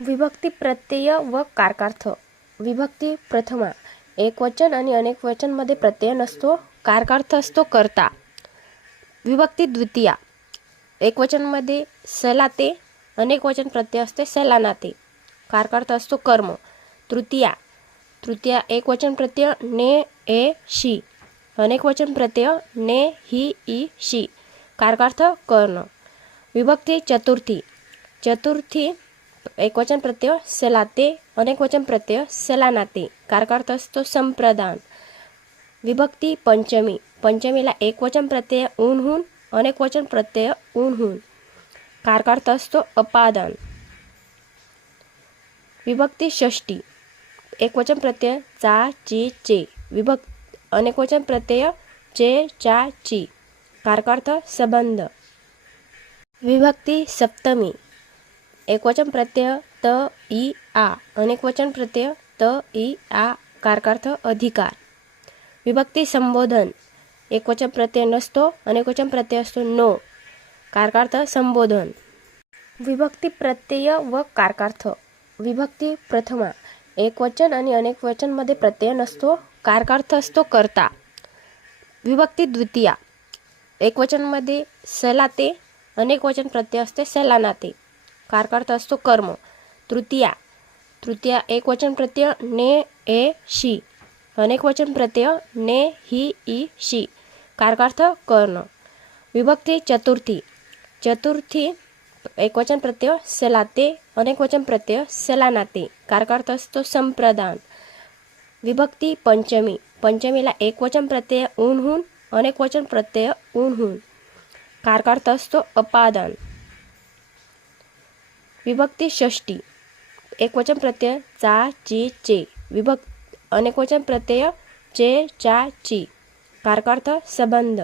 विभक्ती प्रत्यय व कारकार्थ. विभक्ती प्रथमा एकवचन आणि अनेकवचन मध्ये प्रत्यय नसतो, कारकार्थ असतो कर्ता. विभक्ती द्वितीया एकवचन मध्ये सलाते, अनेकवचन प्रत्यय असते सलानाते, कारकार्थ असतो कर्म. तृतीया एकवचन प्रत्यय ने ए शी, अनेकवचन प्रत्यय ने ही ई शी, कारकार्थ कर्ण. विभक्ती चतुर्थी एकवचन प्रत्यय सलाते, अनेकवचन प्रत्यय सलानाते, कारकार्थ असतो संप्रदान. विभक्ती पंचमीला एकवचन प्रत्यय ऊनहून, अनेकवचन प्रत्यय ऊनहून, कारकार्थ असतो अपादान. विभक्ती षष्ठी एकवचन प्रत्यय चा ची चे, अनेकवचन प्रत्यय चे चा ची, कारकार्थ संबंध. विभक्ती सप्तमी एकवचन प्रत्यय त ई आ, अनेकवचन प्रत्यय त ई आ, कारकार्थ अधिकार. विभक्ती संबोधन एकवचन प्रत्यय नसतो, अनेकवचन प्रत्यय असतो नो, कारकार्थ संबोधन. विभक्ती प्रत्यय व कारकार्थ. विभक्ती प्रथमा एकवचन आणि अनेकवचन मध्ये प्रत्यय नसतो, कारकार्थ असतो कर्ता. विभक्ती द्वितीया एकवचन मध्ये सलाते, अनेकवचन प्रत्यय असते सलानाते, कारकार्थ असतो कर्म. तृतीया एकवचन प्रत्यय ने ए शी, अनेकवचन प्रत्यय ने ही ई शी, कारकार्थ कर्ण. विभक्ती चतुर्थी एकवचन प्रत्यय सलाते, अनेकवचन प्रत्यय सलानाते, कारकार्थ असतो संप्रदान. विभक्ती पंचमीला एकवचन प्रत्यय ऊनहून, अनेकवचन प्रत्यय ऊनहून, कारकार्थ असतो अपादान. विभक्ती षष्ठी एकवचन प्रत्यय चा ची चे, अनेकवचन प्रत्यय चे चा ची, कारकार्थ संबंध.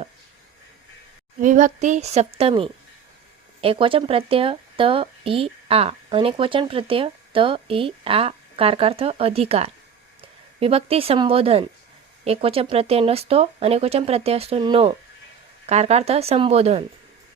विभक्ती सप्तमी एकवचन प्रत्यय त ई आ, अनेकवचन प्रत्यय त ई आ, कारकार्थ अधिकार. विभक्ती संबोधन एकवचन प्रत्यय नसतो, अनेकवचन प्रत्यय असतो नो, कारकार्थ संबोधन.